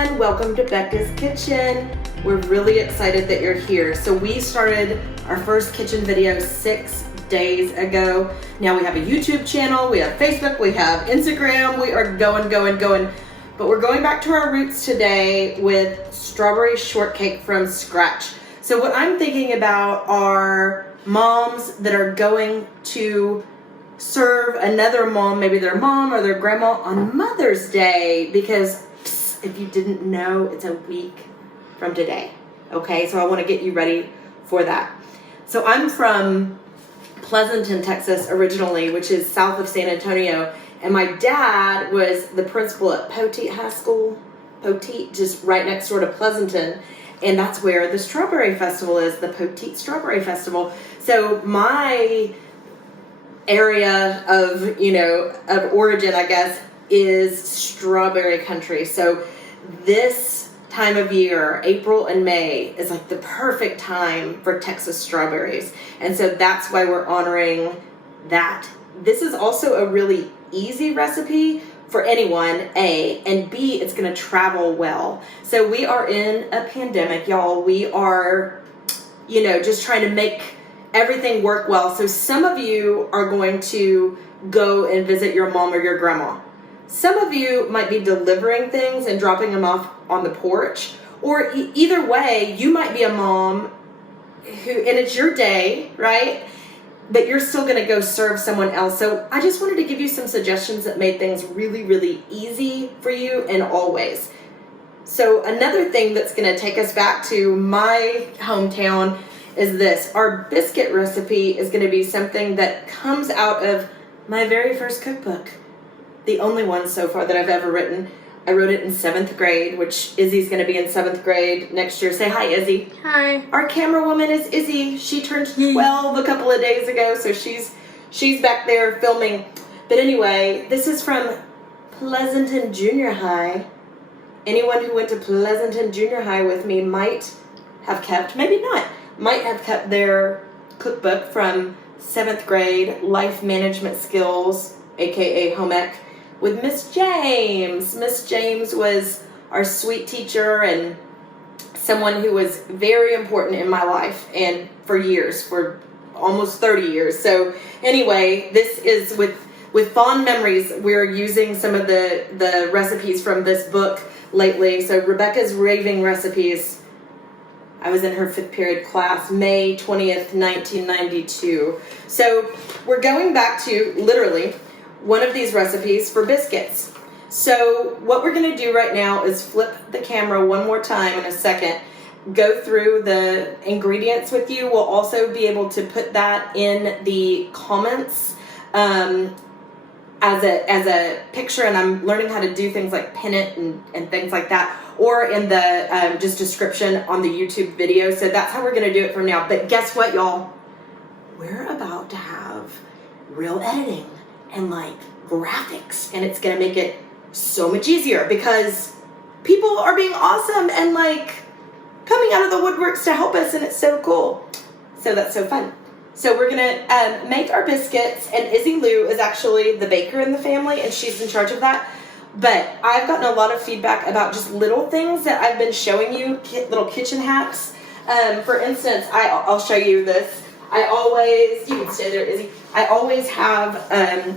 everyone, welcome to Becca's Kitchen. We're really excited that you're here. So we started our first kitchen video 6 days ago. Now we have a YouTube channel, we have Facebook, we have Instagram, we are going. But we're going back to our roots today with strawberry shortcake from scratch. So what I'm thinking about are moms that are going to serve another mom, maybe their mom or their grandma on Mother's Day, because if you didn't know, it's a week from today. Okay, so I want to get you ready for that. So I'm from Pleasanton, Texas originally, which is south of San Antonio, and my dad was the principal at Poteet High School, Poteet, just right next door to Pleasanton, and that's where the Strawberry Festival is, the Poteet Strawberry Festival. So my area of, of origin, I guess, is strawberry country. So this time of year, April and May, is like the perfect time for Texas strawberries. And so that's why we're honoring that. This is also a really easy recipe for anyone, A, and B, it's gonna travel well. So we are in a pandemic, y'all. We are, just trying to make everything work well. So some of you are going to go and visit your mom or your grandma. Some of you might be delivering things and dropping them off on the porch, or either way, you might be a mom who, and it's your day, right? But you're still gonna go serve someone else. So I just wanted to give you some suggestions that made things really, really easy for you in all ways. So another thing that's gonna take us back to my hometown is this. Our biscuit recipe is going to be something that comes out of my very first cookbook. The only one so far that I've ever written. I wrote it in 7th grade, which Izzy's going to be in 7th grade next year. Say hi, Izzy. Hi. Our camera woman is Izzy. She turned 12 a couple of days ago, so she's back there filming. But anyway, this is from Pleasanton Junior High. Anyone who went to Pleasanton Junior High with me might have kept, maybe not, might have kept their cookbook from 7th grade, life management skills, aka home ec, with Miss James. Miss James was our sweet teacher and someone who was very important in my life and for years, for almost 30 years. So anyway, this is with fond memories. We're using some of the recipes from this book lately. So Rebecca's Raving Recipes. I was in her 5th period class, May 20th, 1992. So we're going back to literally one of these recipes for biscuits. So what we're gonna do right now is flip the camera one more time in a second, go through the ingredients with you. We'll also be able to put that in the comments as a picture, and I'm learning how to do things like pin it and things like that, or in the just description on the YouTube video. So that's how we're gonna do it from now. But guess what, y'all? We're about to have real editing and like graphics, and it's gonna make it so much easier because people are being awesome and like coming out of the woodworks to help us, and it's so cool. So that's so fun. So we're gonna make our biscuits, and Izzy Lou is actually the baker in the family, and she's in charge of that. But I've gotten a lot of feedback about just little things that I've been showing you, little kitchen hacks. For instance, I'll show you this. You can stay there, Izzy. I always have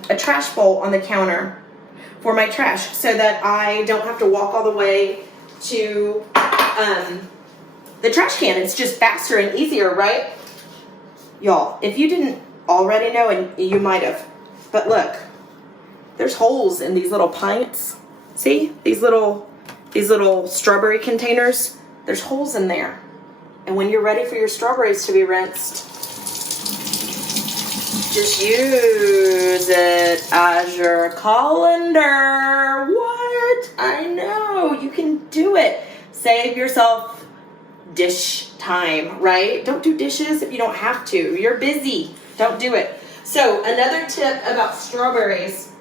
a trash bowl on the counter for my trash so that I don't have to walk all the way to the trash can. It's just faster and easier, right? Y'all, if you didn't already know, and you might have, but look, there's holes in these little pints. See? These little strawberry containers, there's holes in there. And when you're ready for your strawberries to be rinsed, just use it as your colander. What? I know, you can do it. Save yourself dish time, right? Don't do dishes if you don't have to. You're busy. Don't do it. So another tip about strawberries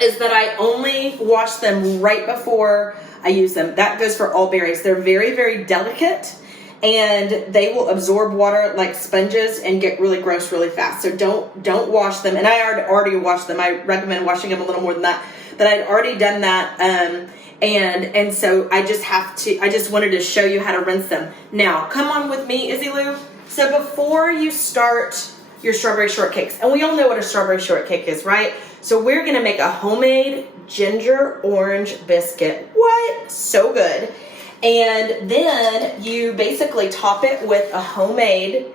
is that I only wash them right before I use them. That goes for all berries. They're very, very delicate, and they will absorb water like sponges and get really gross really fast. So don't wash them. And I already washed them. I recommend washing them a little more than that. But I'd already done that. And so I just wanted to show you how to rinse them. Now, come on with me, Izzy Lou. So before you start your strawberry shortcakes, and we all know what a strawberry shortcake is, right? So we're gonna make a homemade ginger orange biscuit. What? So good. And then you basically top it with a homemade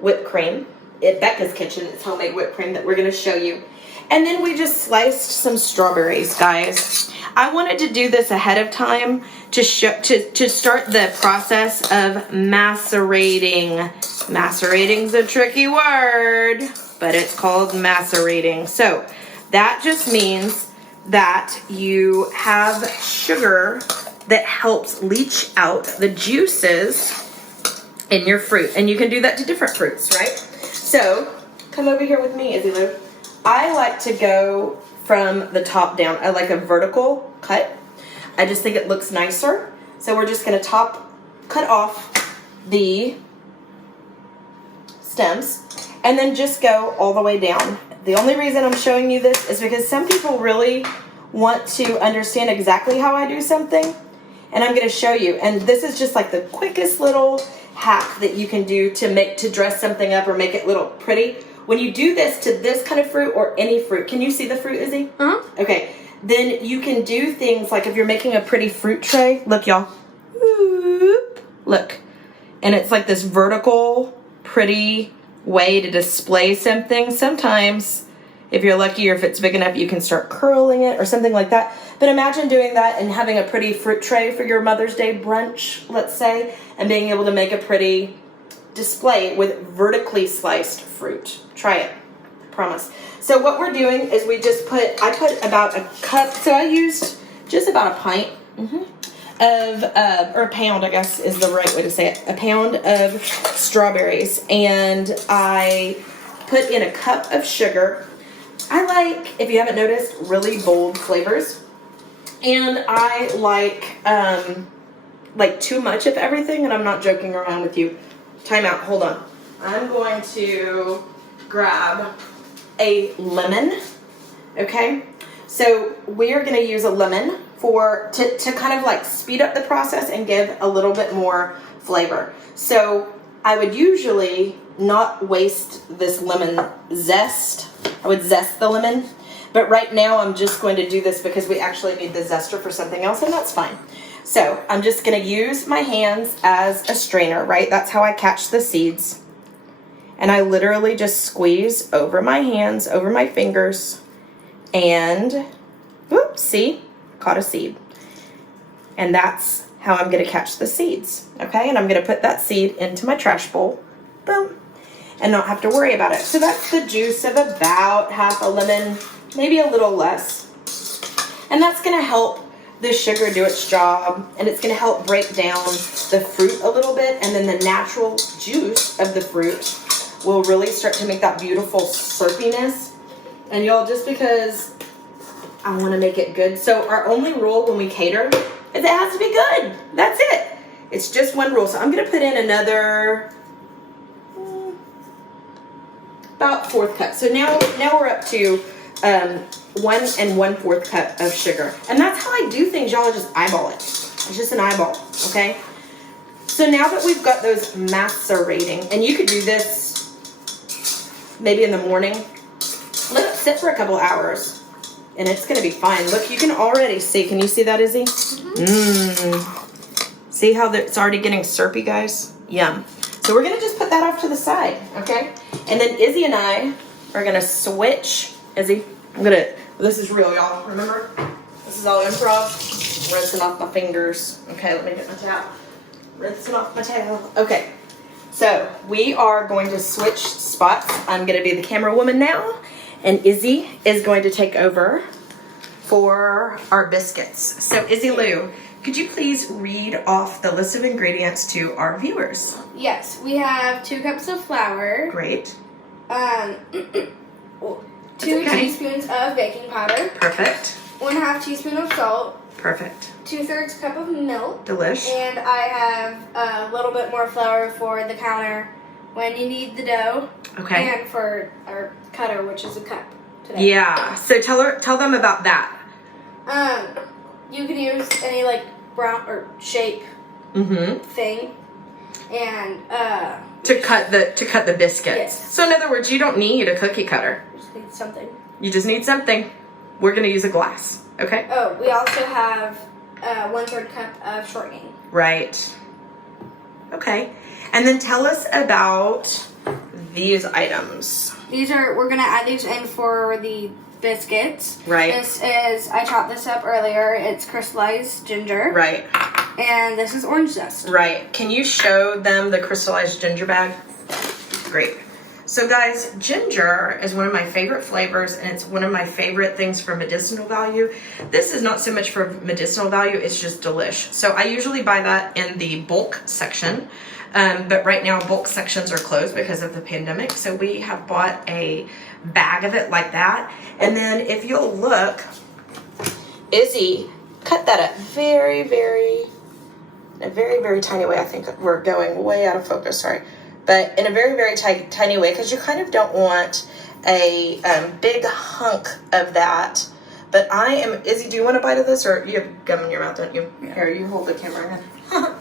whipped cream. At Becca's Kitchen, it's homemade whipped cream that we're gonna show you. And then we just sliced some strawberries, guys. I wanted to do this ahead of time to start the process of macerating. Macerating's a tricky word, but it's called macerating. So that just means that you have sugar that helps leach out the juices in your fruit. And you can do that to different fruits, right? So come over here with me, Izzy Lou. I like to go from the top down. I like a vertical cut. I just think it looks nicer. So we're just gonna cut off the stems and then just go all the way down. The only reason I'm showing you this is because some people really want to understand exactly how I do something, and I'm gonna show you. And this is just like the quickest little hack that you can do to dress something up or make it look pretty. When you do this to this kind of fruit or any fruit, can you see the fruit, Izzy? Uh-huh. Okay, then you can do things like if you're making a pretty fruit tray, look y'all, look. And it's like this vertical, pretty way to display something. Sometimes, if you're lucky or if it's big enough, you can start curling it or something like that. But imagine doing that and having a pretty fruit tray for your Mother's Day brunch, let's say, and being able to make a pretty display with vertically sliced fruit. Try it, I promise. So what we're doing is I put about a cup, so I used just about a pint or a pound, I guess is the right way to say it, a pound of strawberries. And I put in a cup of sugar. I like, if you haven't noticed, really bold flavors. And I like too much of everything, and I'm not joking around with you. Time out, hold on. I'm going to grab a lemon, okay? So we're gonna use a lemon to kind of like speed up the process and give a little bit more flavor. So I would usually not waste this lemon zest. I would zest the lemon, but right now I'm just going to do this because we actually need the zester for something else, and that's fine. So I'm just gonna use my hands as a strainer, right? That's how I catch the seeds. And I literally just squeeze over my hands, over my fingers, and whoop, see, caught a seed. And that's how I'm gonna catch the seeds, okay? And I'm gonna put that seed into my trash bowl, boom, and not have to worry about it. So that's the juice of about half a lemon, maybe a little less. And that's gonna help the sugar do its job, and it's gonna help break down the fruit a little bit, and then the natural juice of the fruit will really start to make that beautiful syrupiness. And y'all, just because I wanna make it good, so our only rule when we cater is it has to be good. That's it. It's just one rule. So I'm gonna put in another about 1/4 cup. So now we're up to 1 1/4 cup of sugar. And that's how I do things, y'all. Just eyeball it. It's just an eyeball, okay? So now that we've got those macerating, and you could do this maybe in the morning, let it sit for a couple hours, and it's gonna be fine. Look, you can already see, can you see that, Izzy? See how it's already getting syrupy, guys? Yum. So we're gonna just put that off to the side, okay? And then Izzy and I are gonna switch. Izzy, this is real, y'all, remember? This is all improv. Rinsing off my fingers. Okay, let me get my towel. Rinsing off my towel. Okay, so we are going to switch spots. I'm gonna be the camera woman now, and Izzy is going to take over for our biscuits. So Izzy Lou, could you please read off the list of ingredients to our viewers? Yes, we have 2 cups of flour. Great. 2 teaspoons of baking powder. Perfect. 1/2 teaspoon of salt. Perfect. 2/3 cup of milk. Delish. And I have a little bit more flour for the counter when you need the dough. Okay. And for our cutter, which is a cup today. Yeah. So tell them about that. you can use any like brown or shape thing, and to cut the biscuits. Yes. So in other words, you don't need a cookie cutter. you just need something. You just need something. We're gonna use a glass. Okay. Oh, we also have 1/3 cup of shortening. Right. Okay. And then tell us about these items. We're gonna add these in for the biscuits. Right. This is, I chopped this up earlier. It's crystallized ginger. Right. And this is orange zest. Right. Can you show them the crystallized ginger bag? Great. So guys, ginger is one of my favorite flavors, and it's one of my favorite things for medicinal value. This is not so much for medicinal value, it's just delish. So I usually buy that in the bulk section, but right now bulk sections are closed because of the pandemic. So we have bought a bag of it like that. And then if you'll look, Izzy cut that up very, very, in a very, very tiny way. I think we're going way out of focus, sorry. But in a very, very tiny way, because you kind of don't want a big hunk of that. But I am, Izzy, do you want a bite of this? Or you have gum in your mouth, don't you? Yeah. Here, you hold the camera again. I'm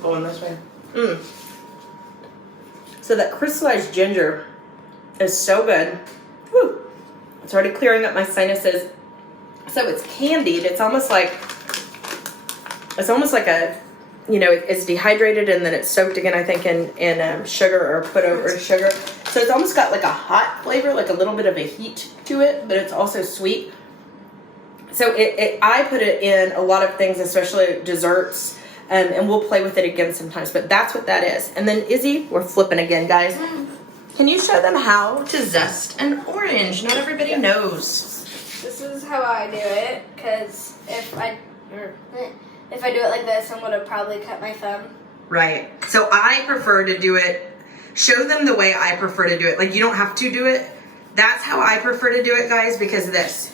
going this way. So that crystallized ginger is so good. Whew. It's already clearing up my sinuses. So it's candied. It's almost like a, you know, it's dehydrated and then it's soaked again, I think, in sugar or put over sugar. So it's almost got like a hot flavor, like a little bit of a heat to it, but it's also sweet. So I put it in a lot of things, especially desserts, and we'll play with it again sometimes, but that's what that is. And then Izzy, we're flipping again, guys. Can you show them how to zest an orange? Not everybody knows. This is how I do it, because if I do it like this, I'm going to probably cut my thumb. Right. So I prefer to do it, show them the way I prefer to do it. Like, you don't have to do it. That's how I prefer to do it, guys, because of this.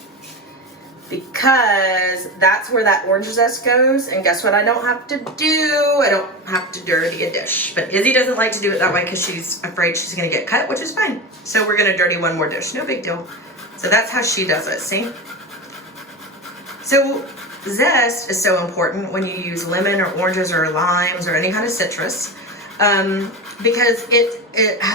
Because that's where that orange zest goes. And guess what I don't have to do? I don't have to dirty a dish. But Izzy doesn't like to do it that way because she's afraid she's going to get cut, which is fine. So we're going to dirty one more dish. No big deal. So that's how she does it, see? So zest is so important when you use lemon or oranges or limes or any kind of citrus, because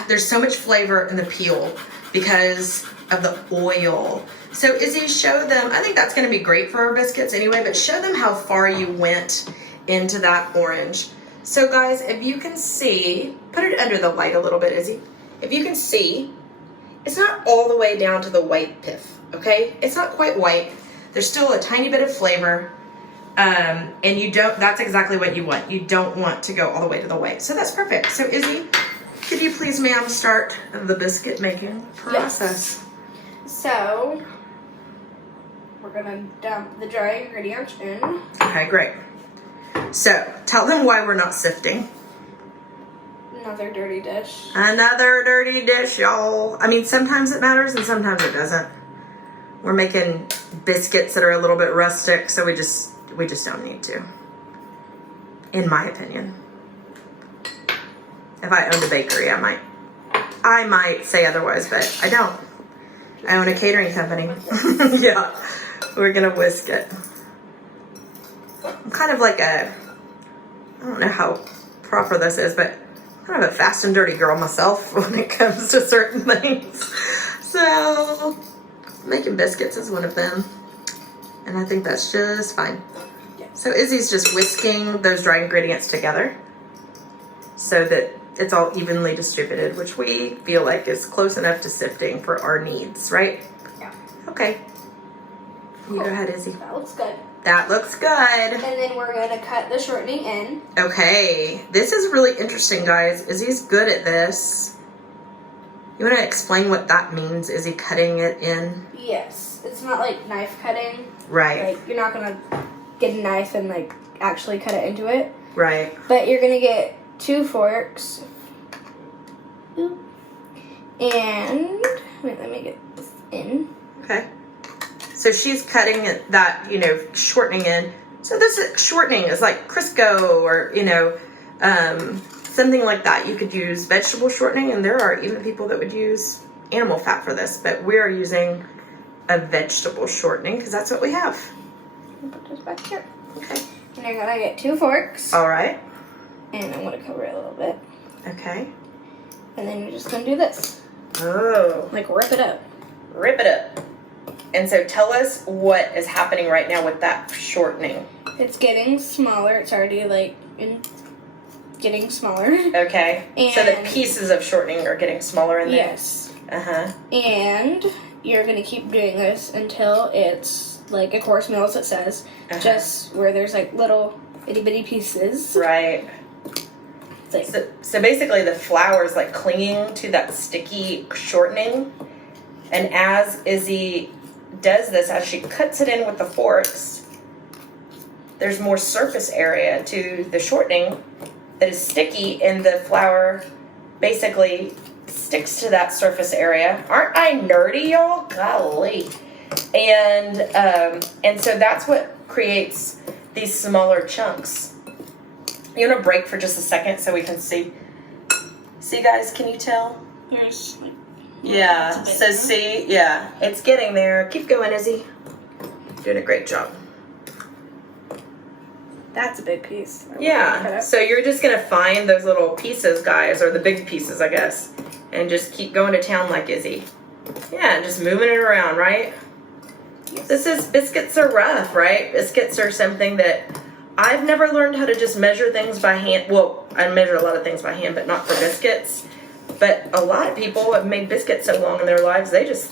there's so much flavor in the peel because of the oil. So Izzy, show them, I think that's going to be great for our biscuits anyway, but show them how far you went into that orange. So guys, if you can see, put it under the light a little bit, Izzy. If you can see, it's not all the way down to the white pith, okay? It's not quite white. There's still a tiny bit of flavor, and that's exactly what you want. You don't want to go all the way to the white. So that's perfect. So Izzy, could you please, ma'am, start the biscuit making process? Yes. So we're gonna dump the dry ingredients in. Okay, great. So tell them why we're not sifting. Another dirty dish. Another dirty dish, y'all. I mean, sometimes it matters and sometimes it doesn't. We're making biscuits that are a little bit rustic, so we just don't need to, in my opinion. If I owned a bakery, I might say otherwise, but I don't. I own a catering company. Yeah, we're gonna whisk it. I'm kind of like I don't know how proper this is, but I'm kind of a fast and dirty girl myself when it comes to certain things. So making biscuits is one of them, and I think that's just fine. So Izzy's just whisking those dry ingredients together so that it's all evenly distributed, which we feel like is close enough to sifting for our needs, right? Yeah. Okay. You go ahead, Izzy. That looks good. That looks good. And then we're going to cut the shortening in. Okay. This is really interesting, guys. Izzy's good at this. You want to explain what that means? Is he cutting it in? Yes. It's not like knife cutting. Right. Like, you're not going to get a knife and, like, actually cut it into it. Right. But you're going to get 2 forks. And, wait, let me get this in. Okay. So she's cutting it, that, shortening in. So this shortening is like Crisco or, something like that. You could use vegetable shortening, and there are even people that would use animal fat for this, but we're using a vegetable shortening because that's what we have. Put this back here. Okay. And you're gonna get 2 forks. All right. And I'm gonna cover it a little bit. Okay. And then you're just gonna do this. Oh. Like rip it up. Rip it up. And so tell us what is happening right now with that shortening. It's getting smaller. It's already like getting smaller. Okay. And so the pieces of shortening are getting smaller in there? Yes. Uh-huh. And you're going to keep doing this until it's like a course meal, as it says. Just where there's like little itty bitty pieces. Right. Like, so basically the flour is like clinging to that sticky shortening. And as Izzy does this, as she cuts it in with the forks, there's more surface area to the shortening that is sticky, and the flour basically sticks to that surface area. Aren't I nerdy, y'all? Golly. And so that's what creates these smaller chunks. You want to break for just a second so we can see? See, guys, can you tell? there's like... Yeah, so see, yeah, it's getting there. Keep going, Izzy. Doing a great job. That's a big piece. Yeah, so you're just going to find those little pieces, guys, or the big pieces, I guess, and just keep going to town like Izzy. Yeah, just moving it around, right? Yes. Biscuits are rough, right? Biscuits are something that I've never learned how to just measure things by hand. Well, I measure a lot of things by hand, but not for biscuits. But a lot of people have made biscuits so long in their lives, they just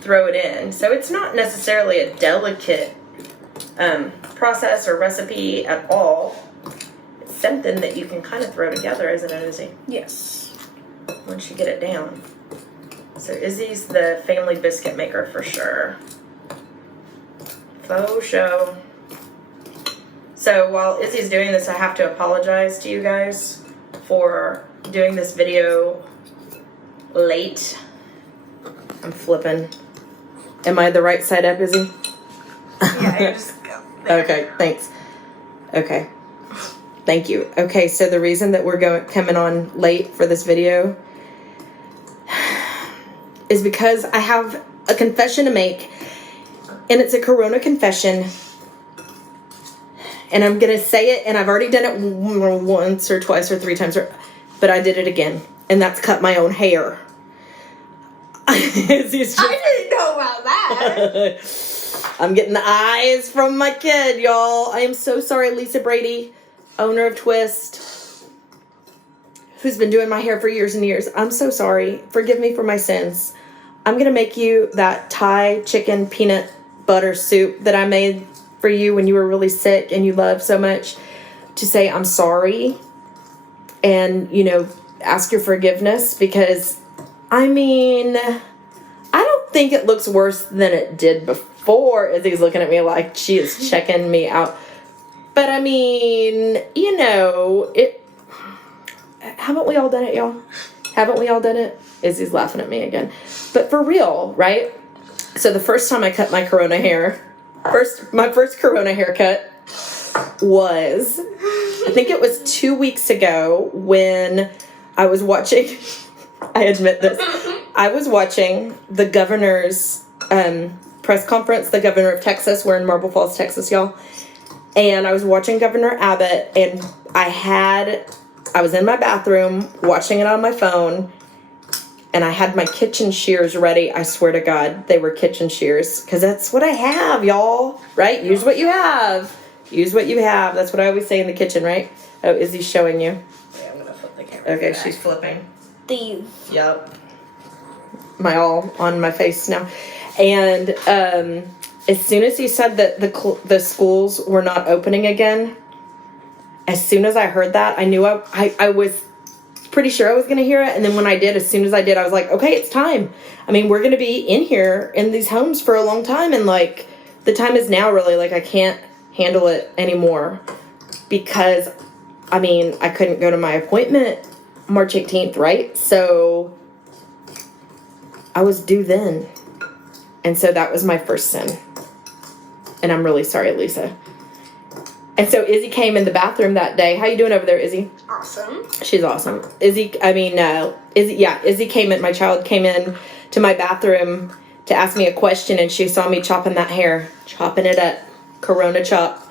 throw it in. So it's not necessarily a delicate process or recipe at all. It's something that you can kind of throw together, isn't it, Izzy? Yes. Once you get it down. So Izzy's the family biscuit maker for sure. Faux show. So while Izzy's doing this, I have to apologize to you guys for doing this video late. I'm flipping. Am I the right side up, Izzy? Yeah, you just go there. Okay, thanks. Okay. Thank you. Okay, so the reason that we're coming on late for this video is because I have a confession to make, and it's a Corona confession. And I'm going to say it, and I've already done it once or twice or 3 times, but I did it again, and that's cut my own hair. I didn't know about that. I'm getting the eyes from my kid, y'all. I am so sorry, Lisa Brady, owner of Twist, who's been doing my hair for years and years. I'm so sorry. Forgive me for my sins. I'm going to make you that Thai chicken peanut butter soup that I made for you when you were really sick and you loved so much, to say I'm sorry and, ask your forgiveness, because, I don't think it looks worse than it did before. Izzy's looking at me like she is checking me out. But, haven't we all done it, y'all? Haven't we all done it? Izzy's laughing at me again. But for real, right? So the first time I cut my Corona hair, my first Corona haircut was, I think it was 2 weeks ago, when I was watching, I admit this, I was watching the governor's press conference, the governor of Texas. We're in Marble Falls, Texas, y'all. And I was watching Governor Abbott, and I was in my bathroom watching it on my phone, and I had my kitchen shears ready. I swear to God, they were kitchen shears, because that's what I have, y'all, right? Use what you have. Use what you have. That's what I always say in the kitchen, right? Oh, Izzy's showing you. Yeah, I'm going to flip the camera. Okay, she's flipping. These. Yep. My all on my face now. And as soon as he said that the schools were not opening again, as soon as I heard that, I knew I was pretty sure I was going to hear it. And then when I did, as soon as I did, I was like, okay, it's time. We're going to be in here in these homes for a long time. And the time is now, really. I can't handle it anymore, because I couldn't go to my appointment March 18th, right? So I was due then. And so that was my first sin. And I'm really sorry, Lisa. And so Izzy came in the bathroom that day. How you doing over there, Izzy? Awesome. She's awesome. Izzy came in, my child came in to my bathroom to ask me a question, and she saw me chopping that hair, chopping it up. Corona chop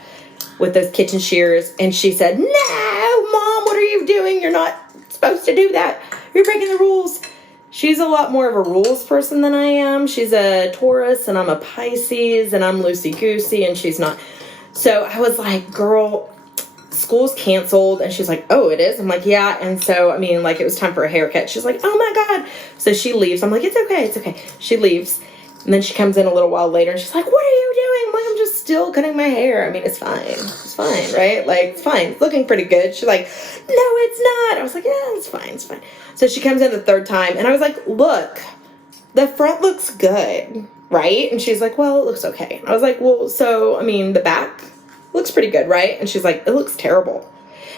with those kitchen shears. And she said, no, Mom, what are you doing? You're not supposed to do that. You're breaking the rules. She's a lot more of a rules person than I am. She's a Taurus and I'm a Pisces and I'm loosey-goosey and she's not. So I was like, girl, school's canceled. And she's like, oh, it is? I'm like, yeah. And so, I mean, like, it was time for a haircut. She's like, oh my God. So she leaves. I'm like, it's okay. It's okay. She leaves. And then she comes in a little while later and she's like, what are you doing? I'm like, I'm just still cutting my hair. I mean, it's fine. It's fine, right? Like, it's fine. It's looking pretty good. She's like, no, it's not. I was like, yeah, it's fine. It's fine. So she comes in the third time and I was like, look, the front looks good, right? And she's like, well, it looks okay. I was like, well, so, I mean, the back looks pretty good, right? And she's like, it looks terrible.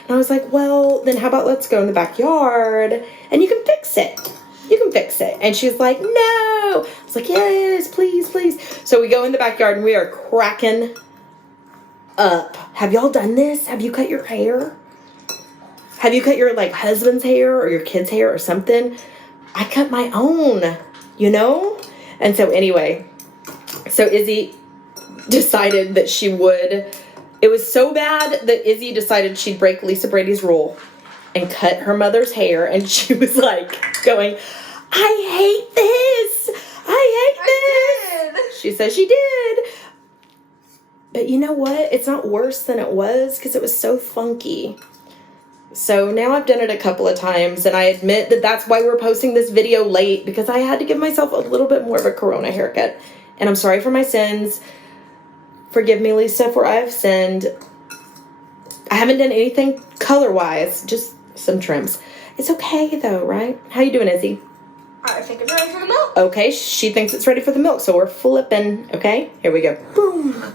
And I was like, well, then how about let's go in the backyard and you can fix it. You can fix it. And she's like, no. I was like, yes, please, please. So we go in the backyard and we are cracking up. Have y'all done this? Have you cut your hair? Have you cut your, like, husband's hair or your kid's hair or something? I cut my own, you know? And so anyway, so Izzy decided that she would. It was so bad that Izzy decided she'd break Lisa Brady's rule and cut her mother's hair. And she was like going, I hate this. I hate this. She says she did. But you know what? It's not worse than it was because it was so funky. So now I've done it a couple of times, and I admit that that's why we're posting this video late, because I had to give myself a little bit more of a Corona haircut. And I'm sorry for my sins. Forgive me, Lisa, for I have sinned. I haven't done anything color-wise, just some trims. It's okay, though, right? How you doing, Izzy? I think it's ready for the milk. Okay, she thinks it's ready for the milk, so we're flipping. Okay, here we go. Boom.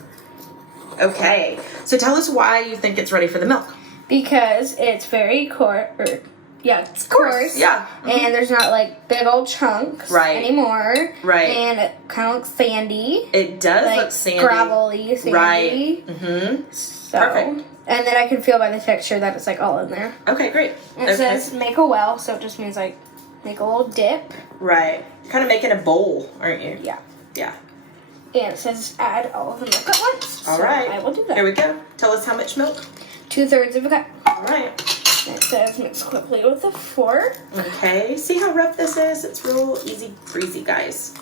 Okay, so tell us why you think it's ready for the milk. Because it's very coarse. It's coarse. Yeah. Mm-hmm. And there's not, like, big old chunks anymore. Right. And it kind of looks sandy. It does like look sandy. Gravelly, sandy. Right. Mm-hmm. So, perfect. And then I can feel by the texture that it's, like, all in there. Okay, great. And it says make a well, so it just means, like, make a little dip. Right. Kind of making a bowl, aren't you? Yeah. Yeah. And it says add all of the milk at once. All right. I will do that. Here we go. Tell us how much milk. 2/3 of a cup. All right. And it says mix quickly with a fork. Okay. See how rough this is? It's real easy breezy, guys.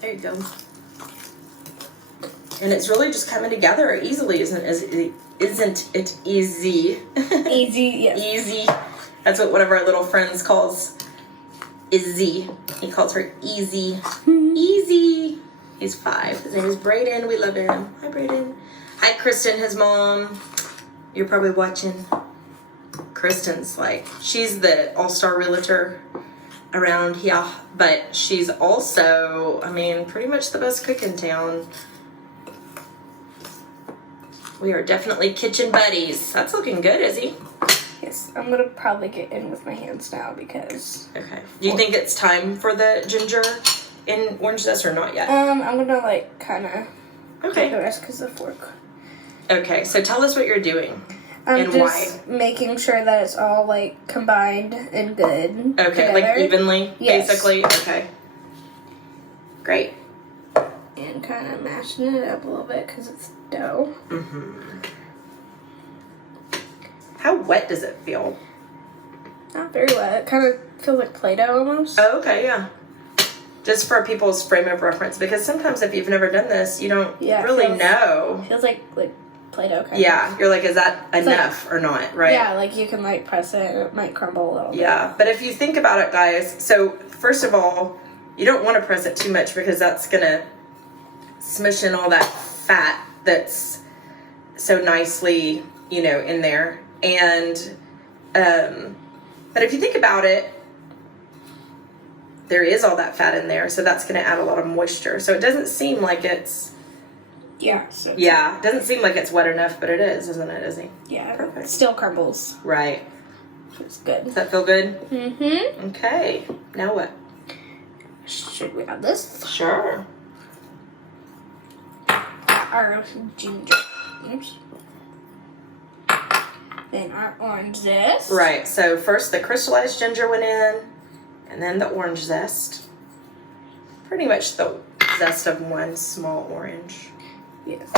There you go. And it's really just coming together easily, isn't it easy? Easy, yes. Easy. That's what one of our little friends calls Izzy. He calls her Easy. Easy. He's 5. His name is Brayden. We love him. Hi, Brayden. Hi, Kristen, his mom. You're probably watching. Kristen's like, she's the all-star realtor around here, but she's also, I mean, pretty much the best cook in town. We are definitely kitchen buddies. That's looking good, Izzy. Yes, I'm gonna probably get in with my hands now because. Okay. Do you think it's time for the ginger in orange zest or not yet? I'm gonna like kind of. Okay. The rest because of the fork. Okay, so tell us what you're doing. I'm and just why. making sure that it's all like combined and good. Okay, together. like evenly, yes. basically. Okay. Great. And kind of mashing it up a little bit because it's dough. Mm-hmm. How wet does it feel? Not very wet. It kind of feels like Play-Doh almost. Oh, okay, yeah. Just for people's frame of reference, because sometimes if you've never done this, you don't really know. Feels like Play-Doh kind of. Yeah, you're like, is that enough or not, right? Yeah, like you can like press it and it might crumble a little bit. Yeah, but if you think about it, guys, so first of all, you don't want to press it too much because that's going to smush in all that fat that's so nicely, in there. And, but if you think about it, there is all that fat in there, so that's going to add a lot of moisture. So it doesn't seem like it's... Yeah. So it doesn't seem like it's wet enough, but it is, isn't it, Izzy? Yeah. Perfect. It still crumbles. Right. It's good. Does that feel good? Mm-hmm. Okay. Now what? Should we add this? Sure. Our ginger. Oops. Then our orange zest. Right. So first the crystallized ginger went in, and then the orange zest. Pretty much the zest of one small orange. Yes.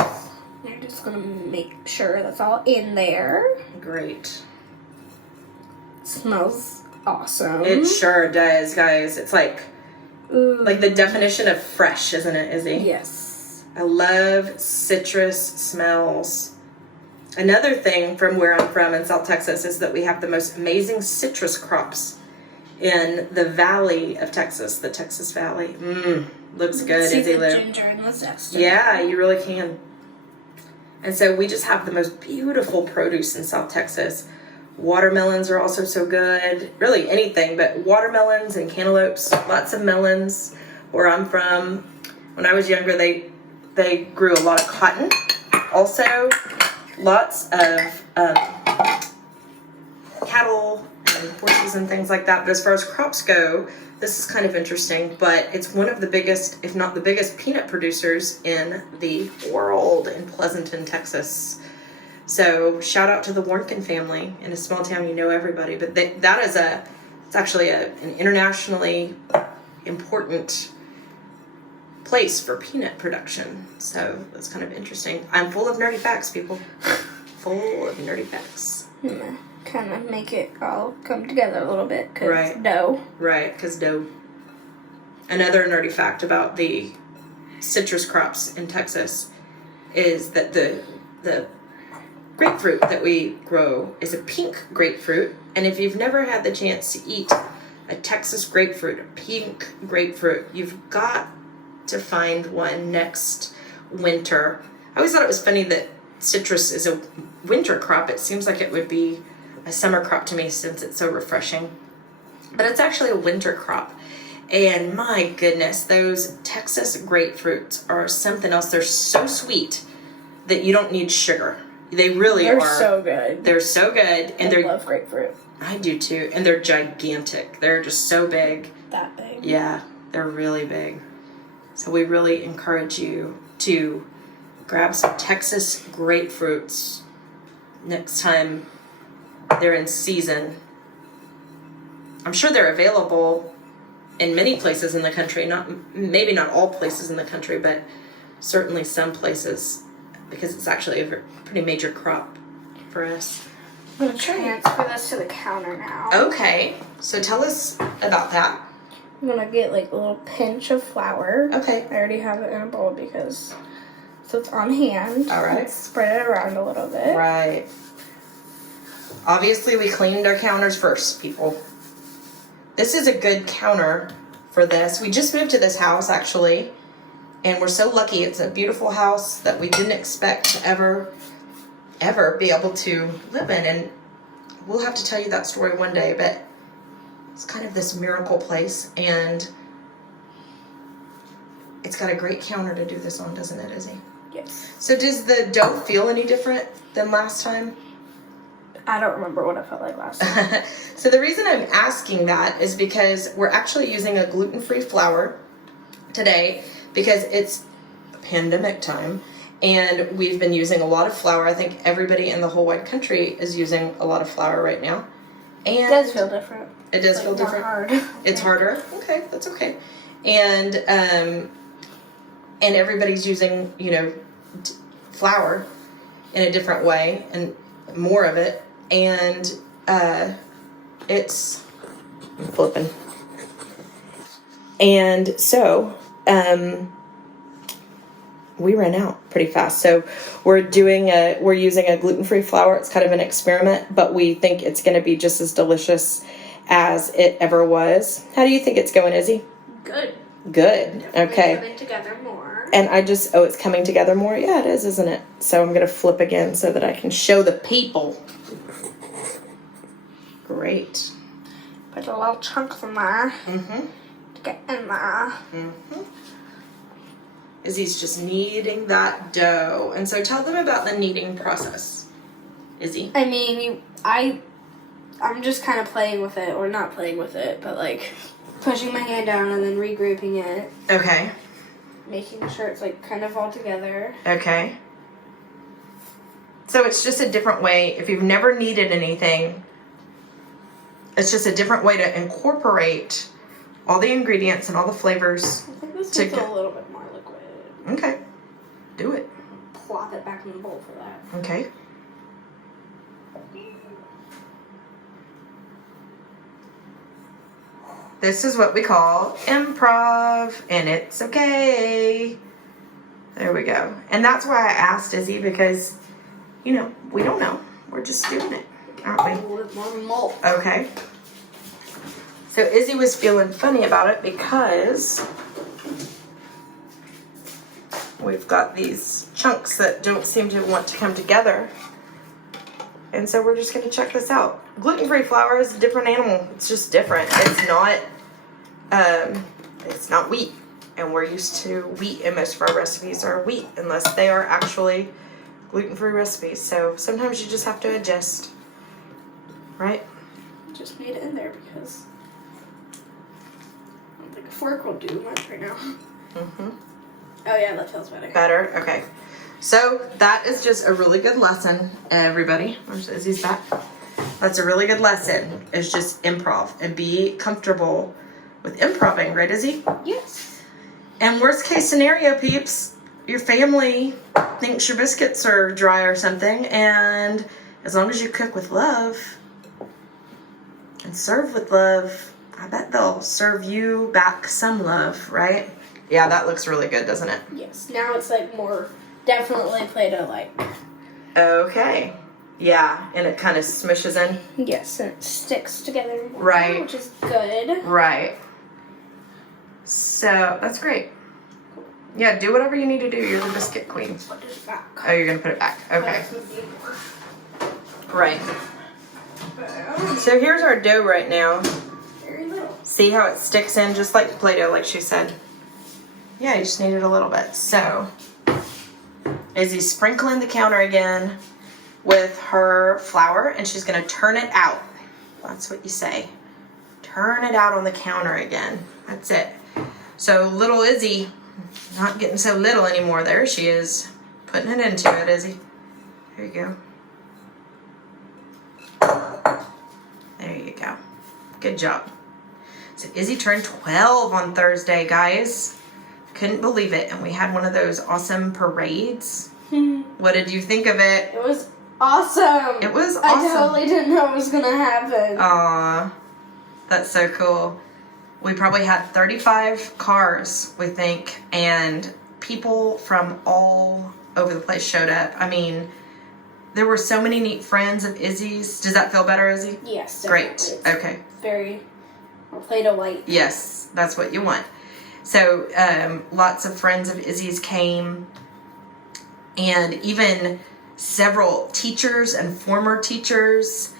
I'm just gonna make sure that's all in there. Great. Smells awesome. It sure does, guys. It's like Ooh. the definition of fresh, isn't it, Izzy? Yes. I love citrus smells. Another thing from where I'm from in South Texas is that we have the most amazing citrus crops in the valley of Texas, the Texas Valley. Looks good, See Izzy the Lou. ginger and the zest. Yeah, you really can. And so we just have the most beautiful produce in South Texas. Watermelons are also so good. Really anything, but watermelons and cantaloupes, lots of melons. Where I'm from, when I was younger, they grew a lot of cotton. Also, lots of cattle and horses and things like that. But as far as crops go, this is kind of interesting, but it's one of the biggest, if not the biggest, peanut producers in the world in Pleasanton, Texas. So shout out to the Warnken family. In a small town, you know everybody, but it's actually an internationally important place for peanut production. So that's kind of interesting. I'm full of nerdy facts, people. Full of nerdy facts. Kind of make it all come together a little bit, because Right. dough. Right, because dough. Another nerdy fact about the citrus crops in Texas is that the grapefruit that we grow is a pink grapefruit. And if you've never had the chance to eat a Texas grapefruit, a pink grapefruit, you've got to find one next winter. I always thought it was funny that citrus is a winter crop. It seems like it would be a summer crop to me since it's so refreshing. But it's actually a winter crop. And my goodness, those Texas grapefruits are something else. They're so sweet that you don't need sugar. They really are. They're so good. They're so good. And I love grapefruit. I do too. And they're gigantic. They're just so big. That big. Yeah, they're really big. So we really encourage you to grab some Texas grapefruits next time they're in season. I'm sure they're available in many places in the country. Maybe not all places in the country, but certainly some places, because it's actually a pretty major crop for us. I'm going to transfer this to the counter now. Okay, so tell us about that. I'm going to get like a little pinch of flour. Okay. I already have it in a bowl so it's on hand. All right. Let's spread it around a little bit. Right. Obviously, we cleaned our counters first, people. This is a good counter for this. We just moved to this house, actually, and we're so lucky. It's a beautiful house that we didn't expect to ever be able to live in, and we'll have to tell you that story one day, but it's kind of this miracle place, and it's got a great counter to do this on, doesn't it, Izzy? Yes. So does the dough feel any different than last time? I don't remember what it felt like last time. So the reason I'm asking that is because we're actually using a gluten-free flour today because it's pandemic time and we've been using a lot of flour. I think everybody in the whole wide country is using a lot of flour right now. And it does feel different. It does feel different. Hard. It's harder. Okay, that's okay. And everybody's using, flour in a different way and more of it. And it's flipping. And so we ran out pretty fast. So we're using a gluten-free flour. It's kind of an experiment, but we think it's going to be just as delicious as it ever was. How do you think it's going, Izzy? Good. Good. Okay. Coming together more. And it's coming together more. Yeah, it is, isn't it? So I'm going to flip again so that I can show the people. Great. Put a little chunks in there. Mm-hmm. To get in there. Mm-hmm. Izzy's just kneading that dough. And so tell them about the kneading process, Izzy. I mean, I'm just kind of playing with it, or not playing with it, but like pushing my hand down and then regrouping it. Okay. Making sure it's like kind of all together. Okay. So it's just a different way. If you've never kneaded anything, it's just a different way to incorporate all the ingredients and all the flavors. I think this needs a little bit more liquid. Okay. Do it. plop it back in the bowl for that. Okay. This is what we call improv, and it's okay. There we go. And that's why I asked Izzy, because, you know, we don't know. We're just doing it, aren't we? A little bit more malt. Okay. So Izzy was feeling funny about it because we've got these chunks that don't seem to want to come together. And so we're just going to check this out. Gluten-free flour is a different animal. It's just different. It's not wheat. And we're used to wheat, and most of our recipes are wheat, unless they are actually gluten-free recipes. So sometimes you just have to adjust, right? Just made it in there because I don't think a fork will do much right now. Mm-hmm. Oh yeah, that feels better. Better? Okay. So that is just a really good lesson, everybody. Where's Izzy's back? That's a really good lesson. It's just improv, and be comfortable with improving, right, Izzy? Yes. And worst case scenario, peeps, your family thinks your biscuits are dry or something, and as long as you cook with love and serve with love, I bet they'll serve you back some love, right? Yeah, that looks really good, doesn't it? Yes. Now it's like more definitely Play-Doh-like. Okay. Yeah, and it kind of smushes in. Yes, and it sticks together more, Right. which is good. Right. So, that's great. Yeah, do whatever you need to do. You're the biscuit queen. Put it back. Oh, you're going to put it back. Okay. Right. So here's our dough right now. Very little. See how it sticks in just like Play-Doh, like she said. Yeah, you just need it a little bit. So, Izzy's sprinkling the counter again with her flour, and she's going to turn it out. That's what you say. Turn it out on the counter again. That's it. So little Izzy, not getting so little anymore. There she is. Putting it into it, Izzy. There you go. There you go. Good job. So Izzy turned 12 on Thursday, guys. Couldn't believe it. And we had one of those awesome parades. What did you think of it? It was awesome. It was awesome. I totally didn't know it was going to happen. Aw, that's so cool. We probably had 35 cars, we think, and people from all over the place showed up. I mean, there were so many neat friends of Izzy's. Does that feel better, Izzy? Yes. Great. It's Okay. very Play-Doh-like. Yes, that's what you want. So, lots of friends of Izzy's came, and even several teachers and former teachers.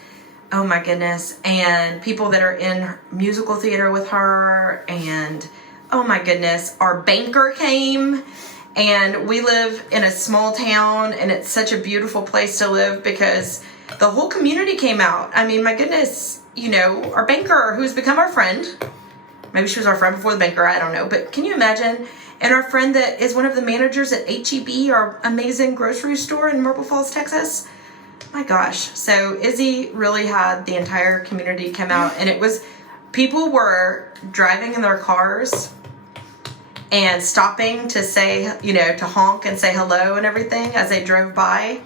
Oh my goodness. And people that are in musical theater with her. And oh my goodness, our banker came. And we live in a small town, and it's such a beautiful place to live because the whole community came out. I mean, my goodness, you know, our banker who's become our friend. Maybe she was our friend before the banker, I don't know. But can you imagine? And our friend that is one of the managers at H-E-B, our amazing grocery store in Marble Falls, Texas. My gosh. So Izzy really had the entire community come out, and it was, people were driving in their cars and stopping to say, you know, to honk and say hello and everything as they drove by.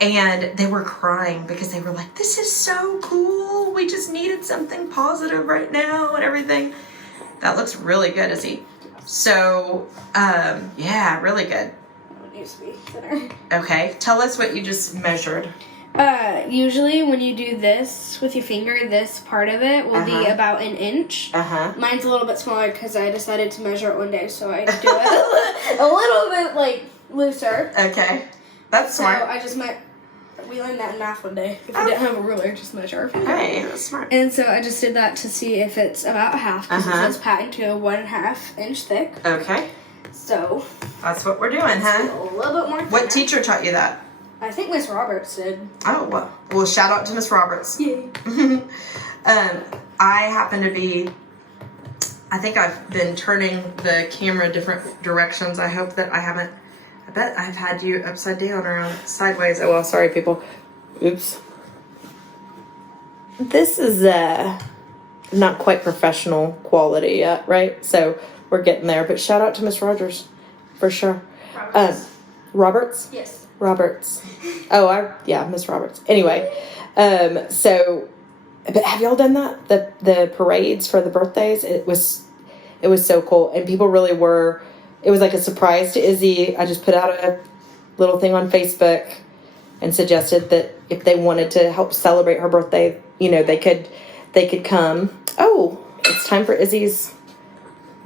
And they were crying because they were like, this is so cool. We just needed something positive right now and everything. That looks really good, Izzy. So, yeah, really good. It needs to be thinner. Okay, tell us what you just measured. Usually when you do this with your finger, this part of it will be about 1 inch. Mine's a little bit smaller because I decided to measure it one day, so I do it a little bit like looser. Okay, that's smart. So I just we learned that in math one day. If you didn't have a ruler, just measure our finger. Hey, that's smart. And so I just did that to see if it's about half, because it says patent to 1.5 inch thick. Okay. So that's what we're doing, huh? A little bit more thinner. What teacher taught you that? I think Miss Roberts did. Oh, well, shout out to Miss Roberts. Yay. I happen to be, I think I've been turning the camera different directions. I hope that I haven't, I bet I've had you upside down or sideways. Oh, well, sorry, people. Oops. This is not quite professional quality yet, right? So we're getting there. But shout out to Miss Rogers, for sure. Roberts? Yes. Roberts. Oh, yeah, Miss Roberts. Anyway, so, but have y'all done that? The parades for the birthdays? It was so cool. And people really were, it was like a surprise to Izzy. I just put out a little thing on Facebook and suggested that if they wanted to help celebrate her birthday, you know, they could come. Oh, it's time for Izzy's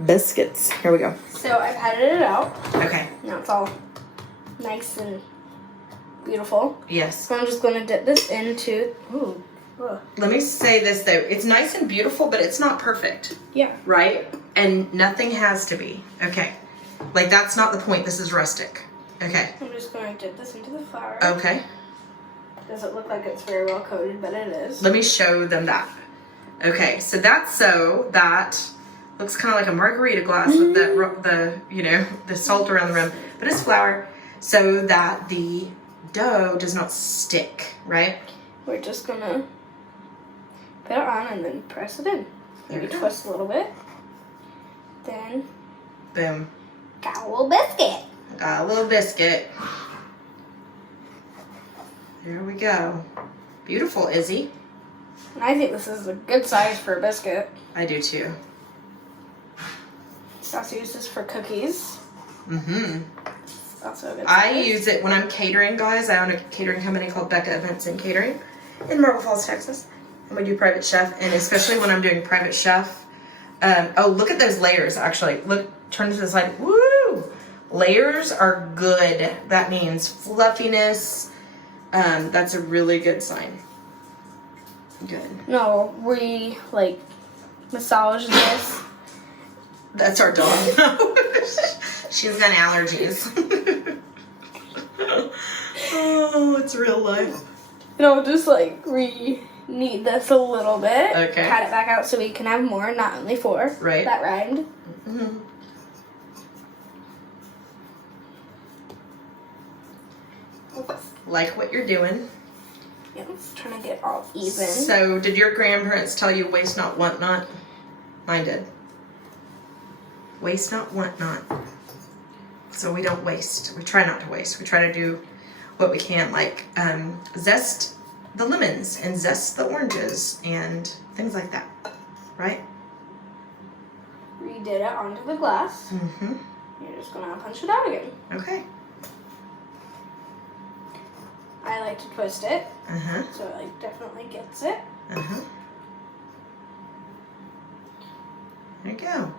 biscuits. Here we go. So I've patted it out. Okay. Now it's all nice and beautiful. Yes. So I'm just going to dip this into... Ooh. Ugh. Let me say this, though. It's nice and beautiful, but it's not perfect. Yeah. Right? And nothing has to be. Okay. Like, that's not the point. This is rustic. Okay. I'm just going to dip this into the flour. Okay. Doesn't look like it's very well coated, but it is. Let me show them that. Okay, so that's so that looks kind of like a margarita glass with the salt around the rim, but it's flour so that the dough does not stick, right? We're just gonna put it on and then press it in. Maybe twist a little bit. Then, boom. Got a little biscuit. Got a little biscuit. There we go. Beautiful, Izzy. And I think this is a good size for a biscuit. I do too. I also use this for cookies. Mm-hmm. Also a good size. I use it when I'm catering, guys. I own a catering company called Becca Events and Catering in Marble Falls, Texas. And we do private chef, and especially when I'm doing private chef. Oh, look at those layers, actually. Look, turn to the side. Woo! Layers are good. That means fluffiness. That's a really good sign. Good. No, we massage this. That's our dog. She's got allergies. Oh, it's real life. No, just we knead this a little bit. Okay. Cut it back out so we can have more, not only 4. Right. That rhymed. Mm-hmm. Like what you're doing. Yeah, just trying to get it all even. So, did your grandparents tell you waste not, want not? Mine did. Waste not, want not. So we don't waste. We try not to waste. We try to do what we can, like zest the lemons and zest the oranges and things like that, right? Redid it onto the glass. Mm-hmm. You're just gonna punch it out again. Okay. I like to twist it, Uh-huh. so it definitely gets it. Uh-huh. There you go.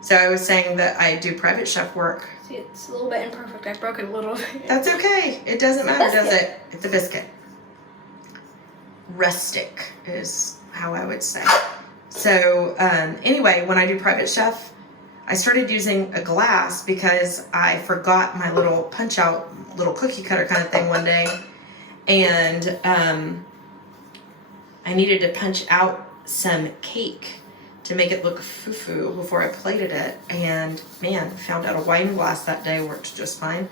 So I was saying that I do private chef work. See, it's a little bit imperfect. I broke it a little bit. That's okay. It doesn't matter, does it? It's a biscuit. Rustic is how I would say. So anyway, when I do private chef, I started using a glass because I forgot my little punch out, little cookie cutter kind of thing one day. And I needed to punch out some cake to make it look foo-foo before I plated it. And man, found out a wine glass that day worked just fine.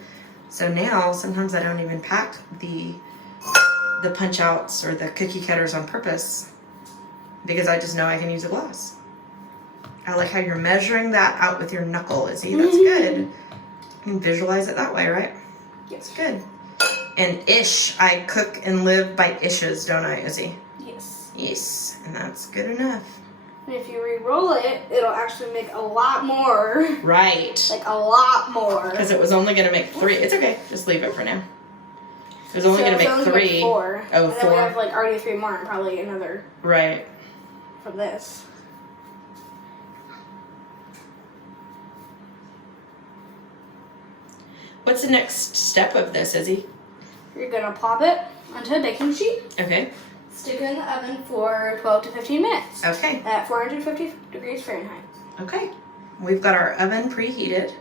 So now sometimes I don't even pack the punch outs or the cookie cutters on purpose because I just know I can use a glass. I like how you're measuring that out with your knuckle, Izzy. That's good. You can visualize it that way, right? Yes. Good. And ish, I cook and live by ishes, don't I, Izzy? Yes. Yes, and that's good enough. And if you re-roll it, it'll actually make a lot more. Right. Like a lot more. Because it was only going to make 3. It's okay. Just leave it for now. It was only going to make 3. 4. Oh, and 4. then we have already 3 more and probably another. Right. From this. What's the next step of this, Izzy? You're going to pop it onto a baking sheet. Okay. Stick it in the oven for 12 to 15 minutes. Okay. At 450 degrees Fahrenheit. Okay. We've got our oven preheated.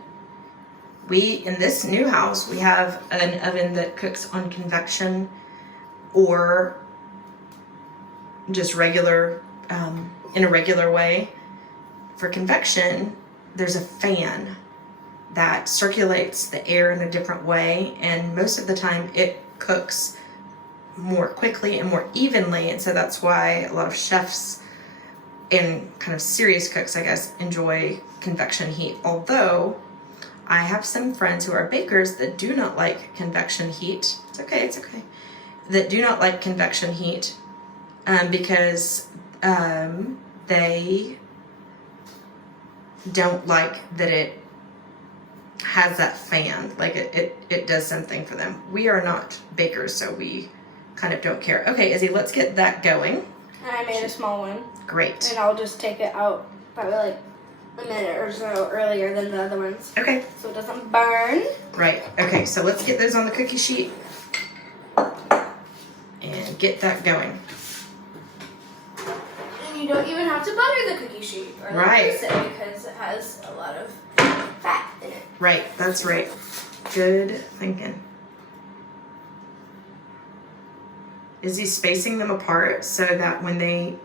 In this new house, we have an oven that cooks on convection or just regular, in a regular way. For convection, there's a fan that circulates the air in a different way, and most of the time it cooks more quickly and more evenly, and so that's why a lot of chefs and kind of serious cooks, I guess, enjoy convection heat. Although I have some friends who are bakers that do not like convection heat. It's okay. That do not like convection heat because they don't like that it has that fan. Like it does something for them. We are not bakers, so we kind of don't care. Okay, Izzy, let's get that going. I made a small one. Great. And I'll just take it out probably like a minute or so earlier than the other ones. Okay. So it doesn't burn. Right. Okay, so let's get those on the cookie sheet and get that going. And you don't even have to butter the cookie sheet or right. grease it because it has a lot of fat in it. Right, that's right. Good thinking. Is he spacing them apart so that when they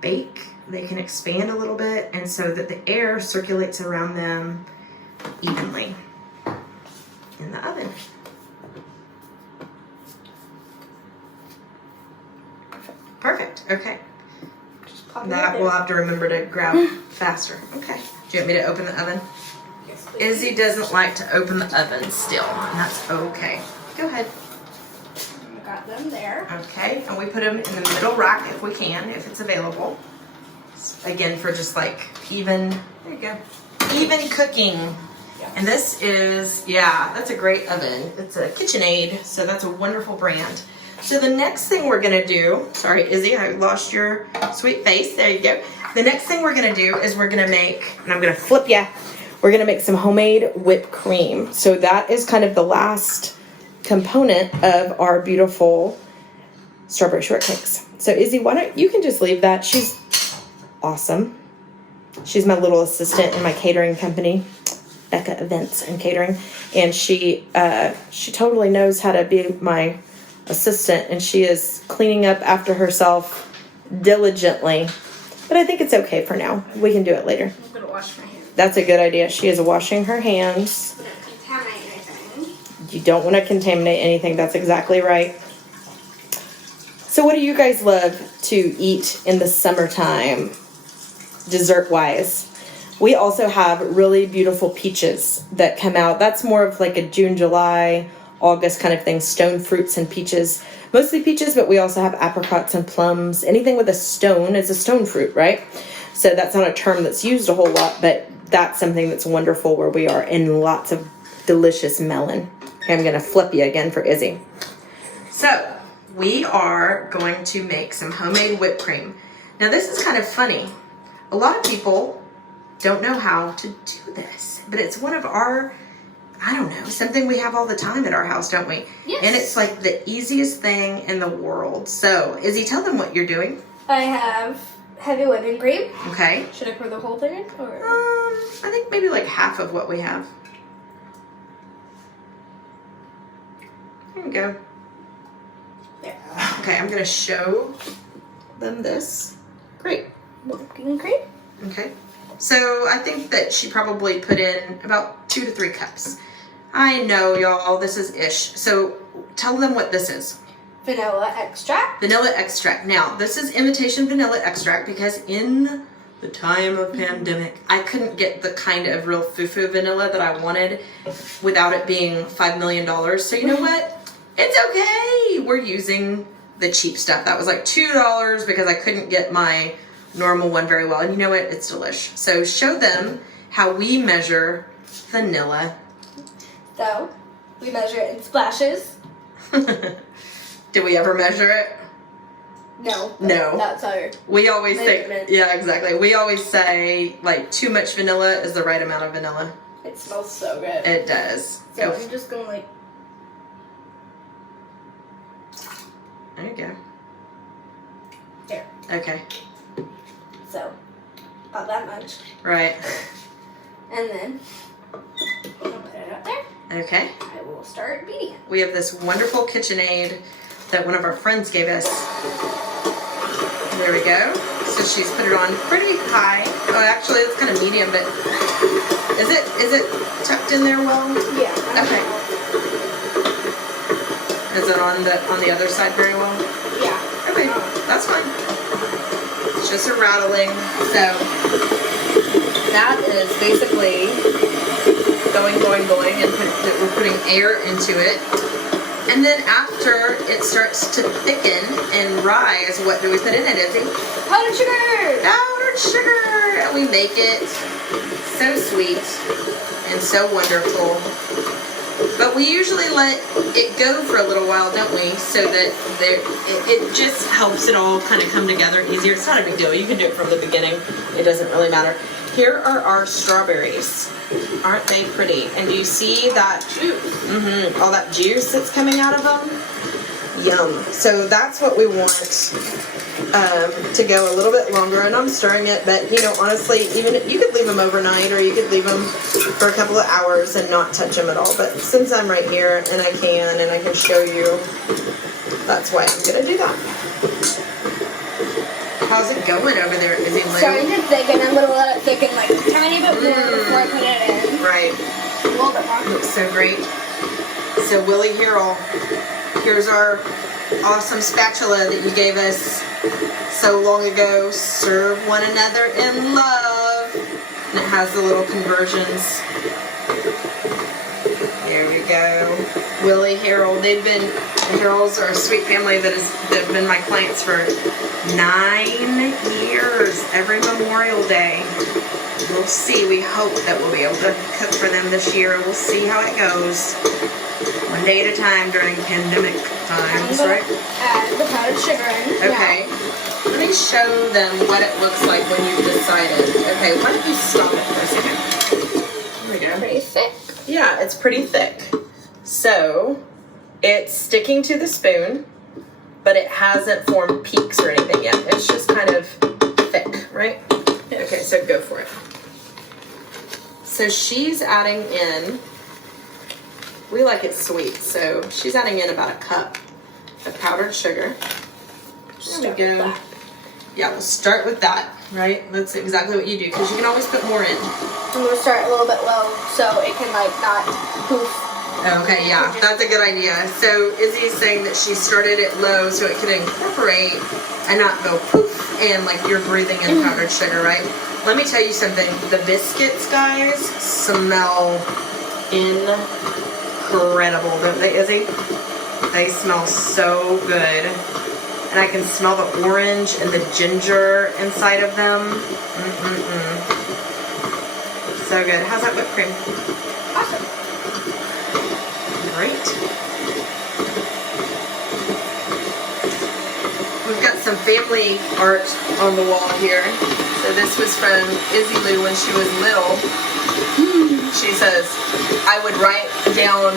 bake, they can expand a little bit, and so that the air circulates around them evenly in the oven. Perfect. Okay. That we'll have to remember to grab faster. Okay. Do you want me to open the oven? Yes, please. Izzy doesn't like to open the oven still, and that's okay. Go ahead. Got them there. Okay, and we put them in the middle rack if we can, if it's available. Again, for just like even, there you go, even cooking. Yeah. And this is, yeah, that's a great oven. It's a KitchenAid, so that's a wonderful brand. So the next thing we're gonna do, sorry Izzy, I lost your sweet face, there you go. The next thing we're gonna do is we're gonna make, and I'm gonna flip ya, we're gonna make some homemade whipped cream. So that is kind of the last component of our beautiful strawberry shortcakes. So Izzy, why don't you can just leave that. She's awesome. She's my little assistant in my catering company, Becca Events and Catering, and she totally knows how to be my assistant, and she is cleaning up after herself diligently. But I think it's okay for now. We can do it later. I'm gonna wash my hands. That's a good idea. She is washing her hands. You don't want to contaminate anything. That's exactly right. So what do you guys love to eat in the summertime, dessert-wise? We also have really beautiful peaches that come out. That's more of like a June, July, August kind of thing. Stone fruits and peaches. Mostly peaches, but we also have apricots and plums. Anything with a stone is a stone fruit, right? So that's not a term that's used a whole lot, but that's something that's wonderful where we are, and lots of delicious melon. Okay, I'm going to flip you again for Izzy. So we are going to make some homemade whipped cream. Now this is kind of funny. A lot of people don't know how to do this, but it's one of our, I don't know, something we have all the time at our house, don't we? Yes. And it's like the easiest thing in the world. So Izzy, tell them what you're doing. I have heavy whipping cream. Okay. Should I pour the whole thing in? Or? I think maybe like half of what we have. There you go. There. Okay, I'm going to show them this. Great. Whipping cream. Okay. So I think that she probably put in about 2 to 3 cups. I know, y'all, this is ish. So tell them what this is. Vanilla extract. Vanilla extract. Now, this is imitation vanilla extract because in the time of pandemic, I couldn't get the kind of real foo-foo vanilla that I wanted without it being $5 million. So you know what? It's okay. We're using the cheap stuff. That was like $2 because I couldn't get my normal one very well. And you know what? It's delish. So show them how we measure vanilla. So we measure it in splashes. Do we ever measure it? No. No. That's our We always measurement. say, yeah, exactly. We always say like too much vanilla is the right amount of vanilla. It smells so good. It does. So I'm just going like. There you go. There. Okay. So, about that much. Right. And then, I'll put it out there. Okay. I will start beating it. We have this wonderful KitchenAid that one of our friends gave us. There we go. So she's put it on pretty high. Oh, actually, it's kind of medium, but is it tucked in there well? Yeah. Okay. Is it on the other side very well? Yeah. Okay, that's fine. It's just a rattling, so that is basically going, and we're putting air into it. And then after it starts to thicken and rise, what do we put in it, Izzy? Powdered sugar! Powdered sugar! And we make it so sweet and so wonderful. But we usually let it go for a little while, don't we? So that it just helps it all kind of come together easier. It's not a big deal. You can do it from the beginning. It doesn't really matter. Here are our strawberries. Aren't they pretty? And do you see that juice? All that juice that's coming out of them? Yum. So that's what we want to go a little bit longer. And I'm stirring it, but you know, honestly, even you could leave them overnight, or you could leave them for a couple of hours and not touch them at all. But since I'm right here and I can show you, that's why I'm gonna do that. How's it going over there, Izzy Lou? Starting to thicken. I'm gonna let it thicken like a tiny bit more before I put it in. Right. A little bit more. Looks so great. So Willie Harrell, here's our awesome spatula that you gave us so long ago. Serve one another in love. And it has the little conversions. There we go. Willie Harrell. The Harrells are a sweet family that have been my clients for 9 years. Every Memorial Day. We'll see. We hope that we'll be able to cook for them this year. We'll see how it goes. One day at a time during pandemic times, right? Add the powdered sugar in. Okay. Let me show them what it looks like when you've decided. Okay, why don't you stop it for a second? There we go. Pretty thick. Yeah, it's pretty thick. So, it's sticking to the spoon, but it hasn't formed peaks or anything yet. It's just kind of thick, right? Okay, so go for it. So she's adding in, we like it sweet, so she's adding in about a cup of powdered sugar. There we go. Yeah, we'll start with that, right? That's exactly what you do, because you can always put more in. I'm going to start a little bit low so it can like not poof. Okay, yeah, that's a good idea. So Izzy's saying that she started it low so it could incorporate and not go poof and like you're breathing in powdered sugar, right? Let me tell you something. The biscuits, guys, smell incredible, don't they, Izzy? They smell so good. And I can smell the orange and the ginger inside of them. So good. How's that whipped cream? Awesome. Great. We've got some family art on the wall here. So this was from Izzy Lou when she was little. She says, I would write down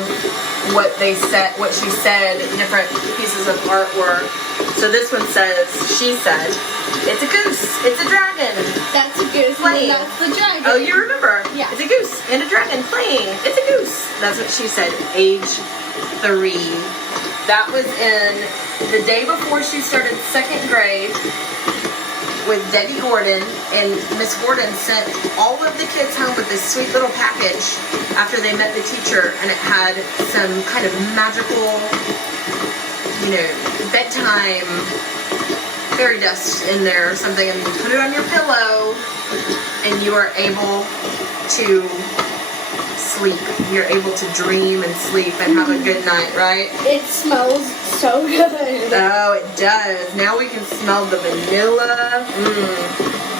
what they said, what she said, different pieces of artwork. So this one says, she said, it's a goose, it's a dragon. That's a goose, playing. And that's the dragon. Oh, you remember? Yeah. It's a goose and a dragon playing. It's a goose. That's what she said, age 3. That was in the day before she started 2nd grade with Debbie Gordon, and Miss Gordon sent all of the kids home with this sweet little package after they met the teacher, and it had some kind of magical, you know, bedtime fairy dust in there or something, and you put it on your pillow and you are able to sleep. You're able to dream and sleep and have a good night, right? It smells so good. Oh, it does. Now we can smell the vanilla.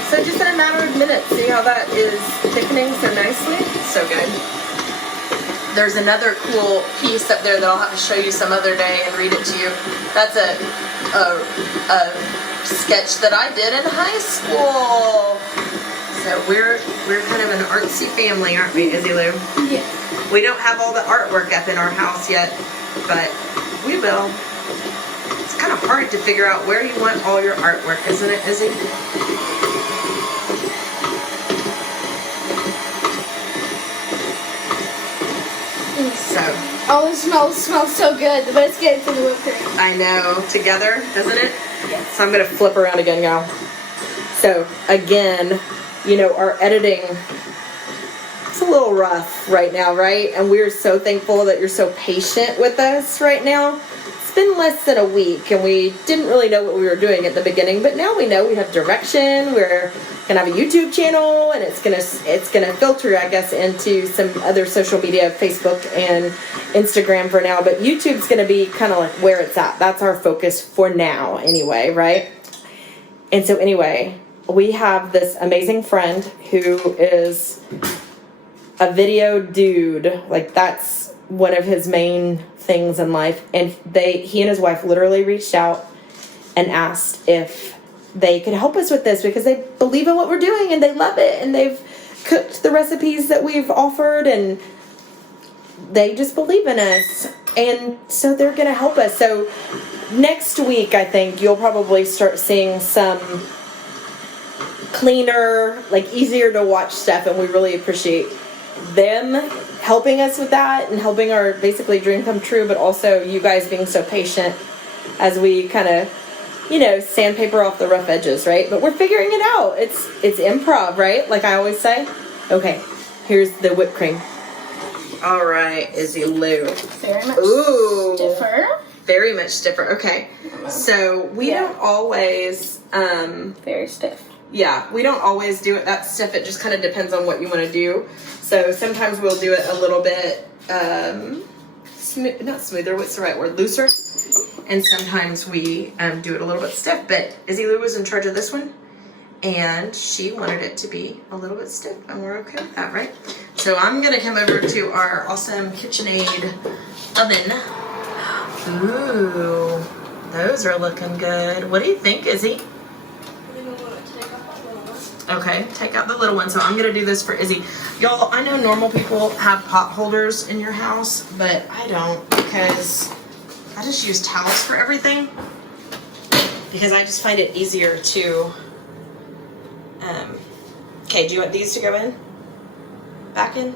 So just in a matter of minutes, see how that is thickening so nicely? So good. There's another cool piece up there that I'll have to show you some other day and read it to you. That's a sketch that I did in high school. So we're kind of an artsy family, aren't we, Izzy Lou? Yes. We don't have all the artwork up in our house yet, but we will. It's kind of hard to figure out where you want all your artwork, isn't it, Izzy? So. All the smells smell so good. The biscuits and the whipped cream. I know. Together, doesn't it? Yes. So I'm going to flip around again, y'all. So, again, you know, our editing, it's a little rough right now, right? And we're so thankful that you're so patient with us right now. It's been less than a week, and we didn't really know what we were doing at the beginning, but now we know. We have direction. We're gonna have a YouTube channel, and it's gonna filter, I guess, into some other social media, Facebook and Instagram for now. But YouTube's gonna be kind of like where it's at. That's our focus for now, anyway, right? And so anyway, we have this amazing friend who is a video dude. Like, that's one of his main things in life. And he and his wife literally reached out and asked if they could help us with this because they believe in what we're doing and they love it, and they've cooked the recipes that we've offered, and they just believe in us, and so they're gonna help us. So next week, I think you'll probably start seeing some cleaner, like easier to watch stuff, and we really appreciate them helping us with that and helping our basically dream come true, but also you guys being so patient as we kind of, you know, sandpaper off the rough edges, right? But we're figuring it out. It's improv, right? Like I always say. Okay, here's the whipped cream. All right, Izzy Lou. Very much stiffer. Very much stiffer. Okay, so we don't always very stiff. Yeah, we don't always do it that stiff. It just kind of depends on what you want to do. So sometimes we'll do it a little bit not smoother. What's the right word? Looser. And sometimes we do it a little bit stiff. But Izzy Lou was in charge of this one, and she wanted it to be a little bit stiff, and we're okay with that, right? So I'm gonna come over to our awesome KitchenAid oven. Ooh, those are looking good. What do you think, Izzy? Okay, take out the little one. So I'm gonna do this for Izzy. Y'all, I know normal people have pot holders in your house, but I don't, because I just use towels for everything, because I just find it easier to, okay, do you want these to go in? Back in?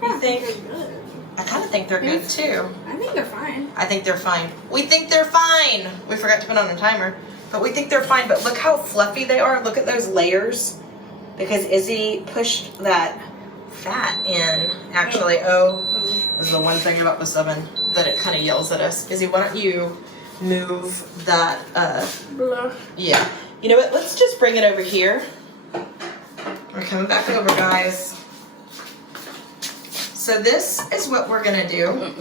What do you think? I kind of think they're good too. I think they're fine. I think they're fine. We think they're fine. We forgot to put on a timer, but we think they're fine. But look how fluffy they are. Look at those layers, because Izzy pushed that fat in. Actually, this is the one thing about this oven that it kind of yells at us. Izzy, why don't you move that? Yeah. You know what? Let's just bring it over here. We're coming back over, guys. So this is what we're gonna do.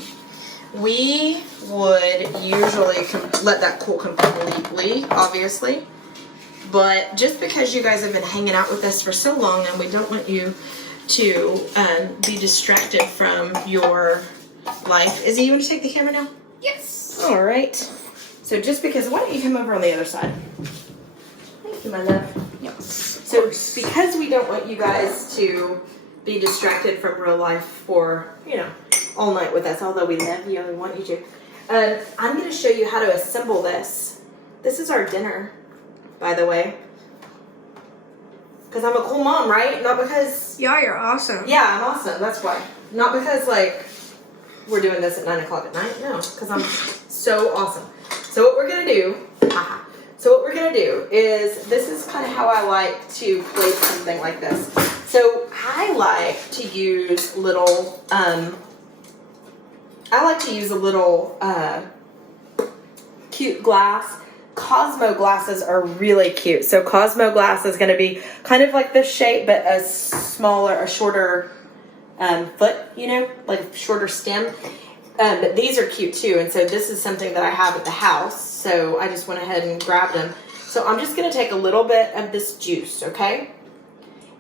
We would usually let that cool completely, obviously. But just because you guys have been hanging out with us for so long, and we don't want you to be distracted from your life. Izzy, you want to take the camera now? Yes. All right. So just because, why don't you come over on the other side? Thank you, my love. Yes. So because we don't want you guys to be distracted from real life for, you know, all night with us, although we love you and we want you to, I'm going to show you how to assemble this. This is our dinner, by the way. Because I'm a cool mom, right? Not because... Yeah, you're awesome. Yeah, I'm awesome. That's why. Not because, like, we're doing this at 9 o'clock at night. No, because I'm so awesome. So what we're going to do... So what we're going to do is... This is kind of how I like to plate something like this. So I like to use little... cute glass. Cosmo glasses are really cute. So Cosmo glass is going to be kind of like this shape, but a shorter foot, you know, like a shorter stem. But these are cute too. And so this is something that I have at the house. So I just went ahead and grabbed them. So I'm just going to take a little bit of this juice, okay?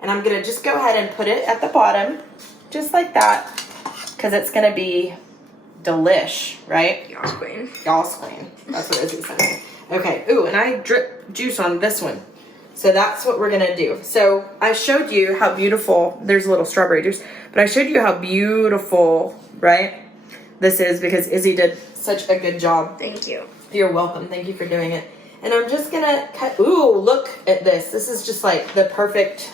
And I'm going to just go ahead and put it at the bottom, just like that, because it's going to be delish, right? Y'all's queen. Y'all's queen. That's what Izzy said. Okay, ooh, and I drip juice on this one. So that's what we're gonna do. So I showed you how beautiful, there's a little strawberry juice, but I showed you how beautiful, right, this is, because Izzy did such a good job. Thank you. You're welcome. Thank you for doing it. And I'm just gonna cut, ooh, look at this. This is just like the perfect,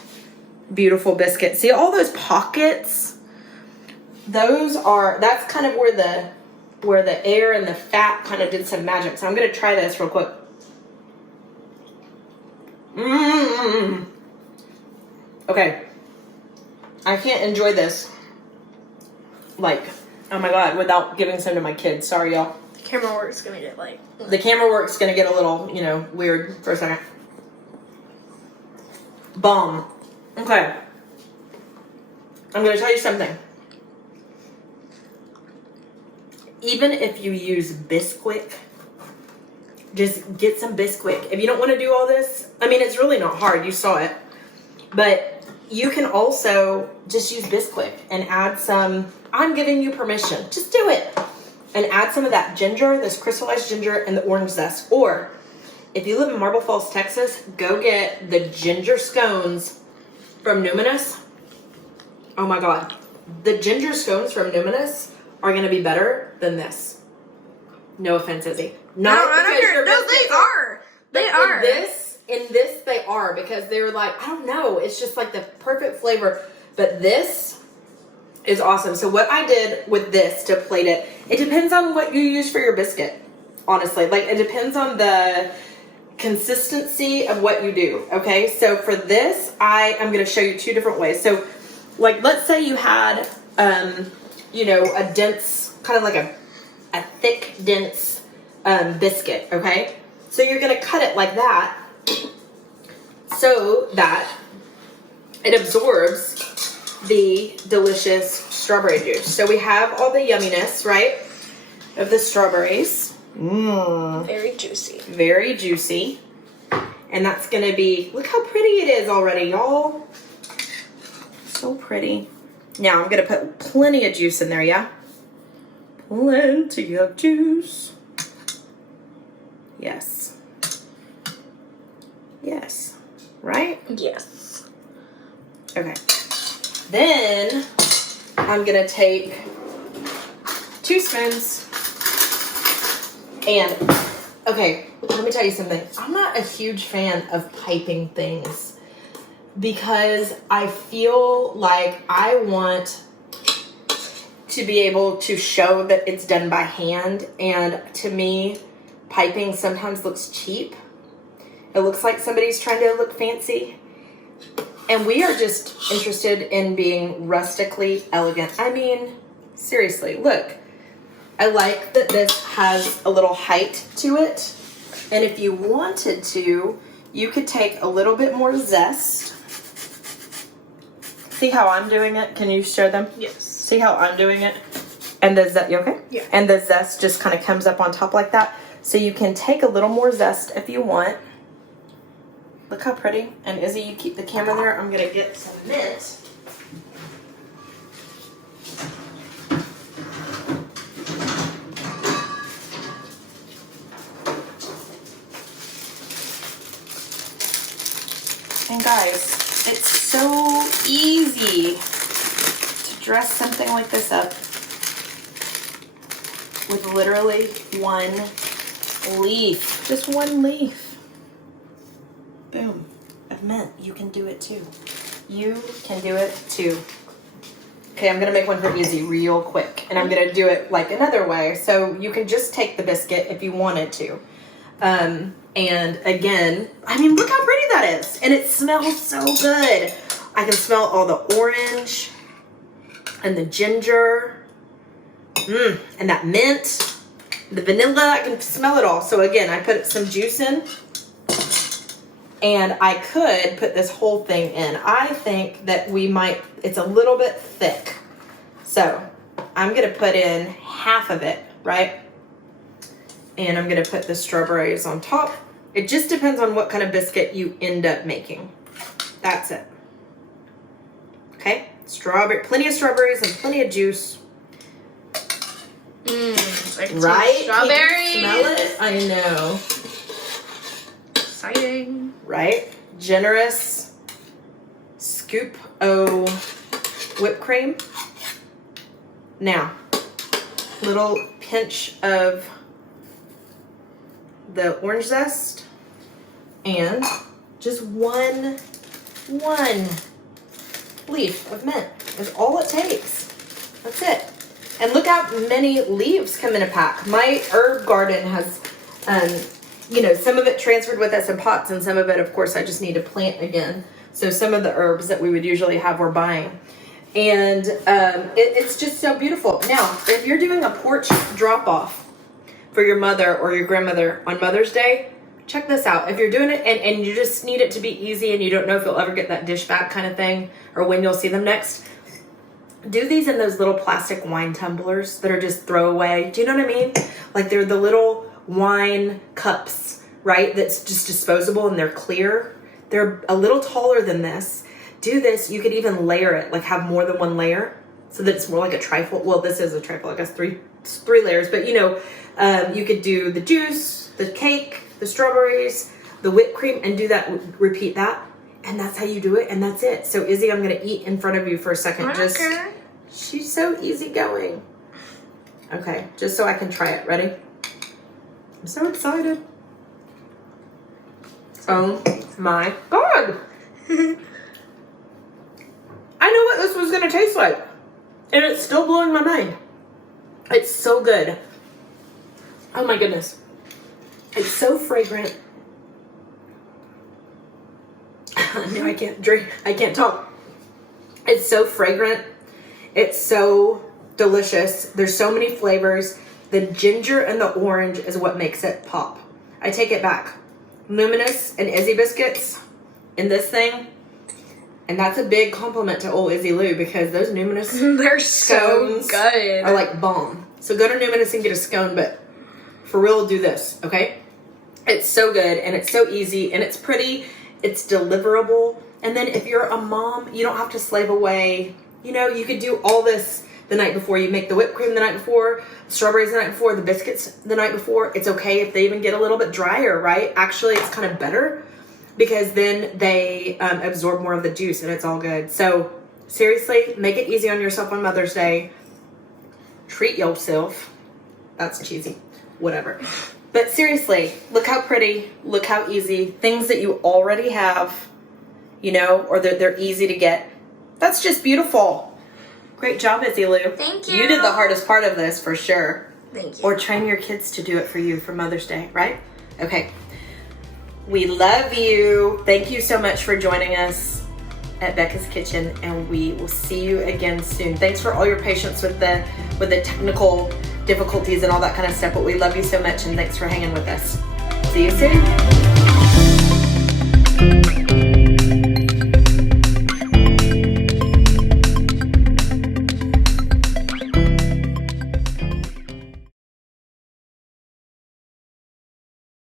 beautiful biscuit. See all those pockets? That's kind of where the air and the fat kind of did some magic. So I'm going to try this real quick. Okay. I can't enjoy this, like, oh my God, without giving some to my kids. Sorry, y'all. The camera work's going to get like... The camera work's going to get a little, you know, weird for a second. Bomb. Okay. I'm going to tell you something. Even if you use Bisquick, just get some Bisquick. If you don't want to do all this, I mean, it's really not hard. You saw it. But you can also just use Bisquick and add some, I'm giving you permission. Just do it. And add some of that ginger, this crystallized ginger, and the orange zest. Or if you live in Marble Falls, Texas, go get the ginger scones from Numinous. Oh my God. The ginger scones from Numinous are going to be better than this. No offense, Izzy. No, they are. They are. In this, they are, because they were like, I don't know, it's just like the perfect flavor. But this is awesome. So what I did with this to plate it, it depends on what you use for your biscuit, honestly. Like, it depends on the consistency of what you do, okay? So for this, I'm going to show you two different ways. So, like, let's say you had, you know, a dense, kind of like a thick, dense biscuit, okay? So you're going to cut it like that so that it absorbs the delicious strawberry juice. So we have all the yumminess, right, of the strawberries. Very juicy. Very juicy. And that's going to be, look how pretty it is already, y'all. So pretty. Now I'm going to put plenty of juice in there, yeah? Plenty of juice. Yes. Yes. Right? Yes. Okay. Then I'm going to take 2 spoons and, okay, let me tell you something. I'm not a huge fan of piping things because I feel like I want to be able to show that it's done by hand, and to me, piping sometimes looks cheap. It looks like somebody's trying to look fancy. And we are just interested in being rustically elegant. I mean, seriously, look. I like that this has a little height to it. And if you wanted to, you could take a little bit more zest. See how I'm doing it? Can you show them? Yes. See how I'm doing it? And the zest, you okay? Yeah. And the zest just kind of comes up on top like that. So you can take a little more zest if you want. Look how pretty. And Izzy, you keep the camera there. I'm going to get some mint. And guys, it's so easy to dress something like this up with literally one leaf. Just one leaf. Boom. Of mint. You can do it too. You can do it too. Okay, I'm going to make one for Izzy real quick. And I'm going to do it like another way. So you can just take the biscuit if you wanted to. And again, I mean, look how pretty that is. And it smells so good. I can smell all the orange and the ginger. And that mint. The vanilla, I can smell it all. So again, I put some juice in. And I could put this whole thing in. I think that we might, it's a little bit thick. So I'm going to put in half of it, right? And I'm going to put the strawberries on top. It just depends on what kind of biscuit you end up making. That's it. Okay? Plenty of strawberries and plenty of juice. Right? Strawberries. Smell it? I know. Exciting. Right? Generous scoop of whipped cream. Now, little pinch of the orange zest and just one leaf of mint is all it takes. That's it. And look how many leaves come in a pack. My herb garden has, you know, some of it transferred with us in pots, and some of it, of course, I just need to plant again. So some of the herbs that we would usually have, we're buying. And it's just so beautiful. Now, if you're doing a porch drop-off for your mother or your grandmother on Mother's Day, check this out. If you're doing it and you just need it to be easy and you don't know if you'll ever get that dish back kind of thing or when you'll see them next, do these in those little plastic wine tumblers that are just throwaway. Do you know what I mean? Like they're the little wine cups, right? That's just disposable and they're clear. They're a little taller than this. Do this. You could even layer it, like have more than one layer so that it's more like a trifle. Well, this is a trifle. I guess three layers, but you know, you could do the juice, the cake, the strawberries, the whipped cream, and do that, repeat that. And that's how you do it, and that's it. So Izzy, I'm gonna eat in front of you for a second. Okay. She's so easygoing. Okay, just so I can try it. Ready? I'm so excited. Oh my God. I know what this was gonna taste like. And it's still blowing my mind. It's so good. Oh my goodness. It's so fragrant. No, I can't drink. I can't talk. It's so fragrant. It's so delicious. There's so many flavors. The ginger and the orange is what makes it pop. I take it back. Luminous and Izzy biscuits in this thing. And that's a big compliment to old Izzy Lou because those Numinous they're so good. Are like bomb. So go to Numinous and get a scone, but for real, do this, okay? It's so good and it's so easy and it's pretty. It's deliverable. And then if you're a mom, you don't have to slave away. You know, you could do all this the night before. You make the whipped cream the night before, strawberries the night before, the biscuits the night before. It's okay if they even get a little bit drier, right? Actually, it's kind of better because then they absorb more of the juice and it's all good. So seriously, make it easy on yourself on Mother's Day. Treat yourself. That's cheesy. Whatever. But seriously, look how pretty, look how easy. Things that you already have, you know, or they're easy to get. That's just beautiful. Great job, Izzy Lou. Thank you. You did the hardest part of this for sure. Thank you. Or train your kids to do it for you for Mother's Day, right? Okay. We love you. Thank you so much for joining us at Becca's Kitchen, and we will see you again soon. Thanks for all your patience with the technical difficulties and all that kind of stuff, but we love you so much, and thanks for hanging with us. See you soon.